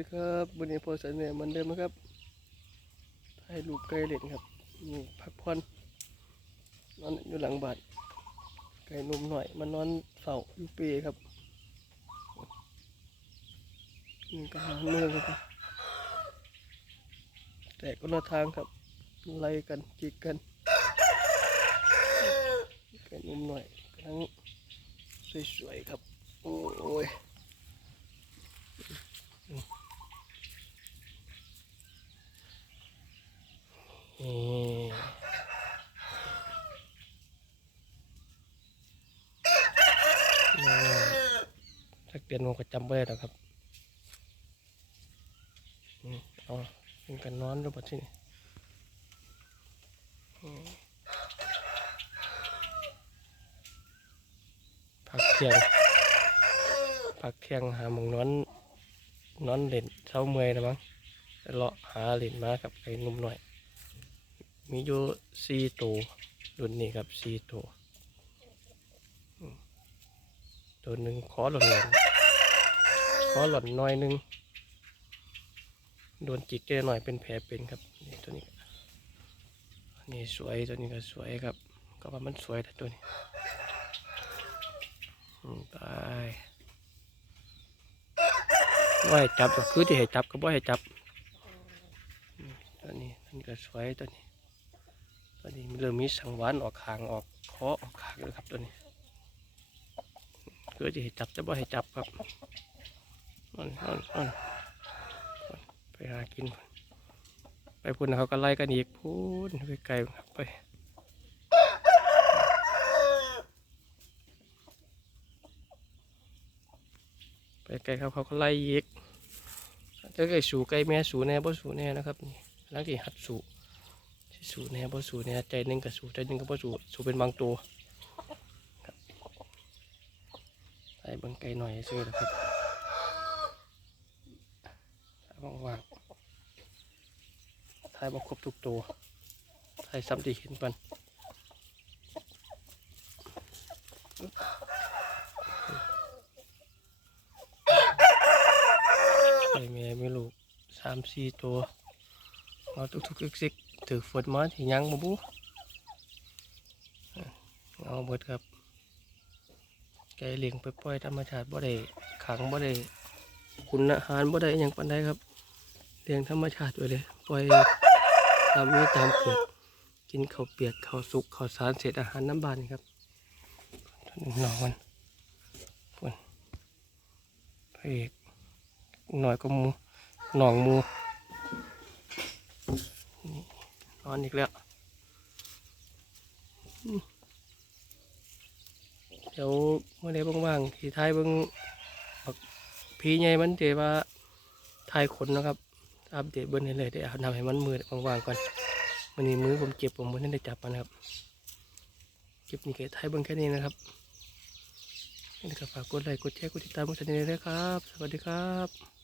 ดีครับวันนี้พอสันเนี่ยเหมันเดิมนะครับถ่ายรูปไก่เล่นครับนี่พักผ่อนนอนอยู่หลังบ้านไก่นุ่มหน่อย มันนอนเฝ้าอยู่เปครับนี่ก็หาเมืองครับแต่ก็ละทางครับไล่กันจิกกันไก่นุ่มหน่อยกำลังสวยๆครับ โอ้ย สักเดือนผมก็จำไม่ได้หรอกครับอืมเอาเป็นกันนอนหรือเปล่าที่นี่อืมพักเทียงพักเทียงหาหมองนอนนอนเล่นเช้าเมื่อยนะมั้งเลาะหาเล่นมากับไอ้หนุ่มหน่อย มีอยู่สี่ตัวรุ่นนี้ครับสี่ตัวตัวหนึ่งขอหล่นหล่นขอหล่นหน้อยหนึ่งโดนจิกแก้หน่อยเป็นแผลเป็นครับนี่ตัวนี้นี่สวยตัวนี้ก็สวยครับ ก็ว่ามันสวยแต่ตัวนี้อืมไปว่าให้จับก็คือที่ให้จับก็บ่ให้จับตัวนี้ตัวนี้ก็สวยตัวนี้ ตอนนี้เริ่มมีสังวานออกคางออกคอออกคางแล้วครับตัวนี้คือจะให้จับจะบ่ให้จับครับอ่อนอ่อนอ่อนไปหากิน ไปพุ่นเขาก็ไล่กันอีกพูนไปไกลครับไปไปไกลครับเขาก็ไล่อีกจะไก่สูไก่แม่สูแน่บ่สูแน่นะครับนี่หลังที่หัดสู สิสูแหน่บ่สูแหน่ใจหนึ่งกับสูใจหนึ่งกับบ่สูสูเป็นบางตัวครับใส่บิ่งไก่หน่อยซื้อนะครับว่างว่างๆถ่ายบ่ครบทุกตัวถ่ายซ้ำที่เห็นปันไก่แม่ไม่ลูกสามสี่ตัวเอาทุกๆซิก ถือฝนมาที่ยังบ่บุเอาเบิดครับไก่เลี้ยงไปปล่อยธรรมชาติบ่ได้ขังบ่ได้คุณอาหารบ่ได้ยังปานใดครับเลี้ยงธรรมชาติไว้เลยปล่อยตามมีตามเกิดกินข้าวเปียกข้าวสุกข้าวสารเศษอาหารน้ำบานครับตัวนี้นอนมันพุ่นพระเอกหน่อยก็มูหนองมูน อนอีกแล้ว เดี๋ยวเมื่อใดว่างๆที่ท้ายบิ่งพีใหญ่มันเดี๋ยวว่าทายขนนะครับ อัปเดตเบิ้ลให้เลยเดี๋ยวทำให้มันมือว่างๆก่อนวันนี้มือผมเจ็บผมไม่ได้จับมันครับเก็บนี่แค่ท้ายเบิ้งแค่นี้นะครับนี่ก็ฝากกดไลค์กดแชร์กดติดตามกดติดตามด้วยครับ สวัสดีครับ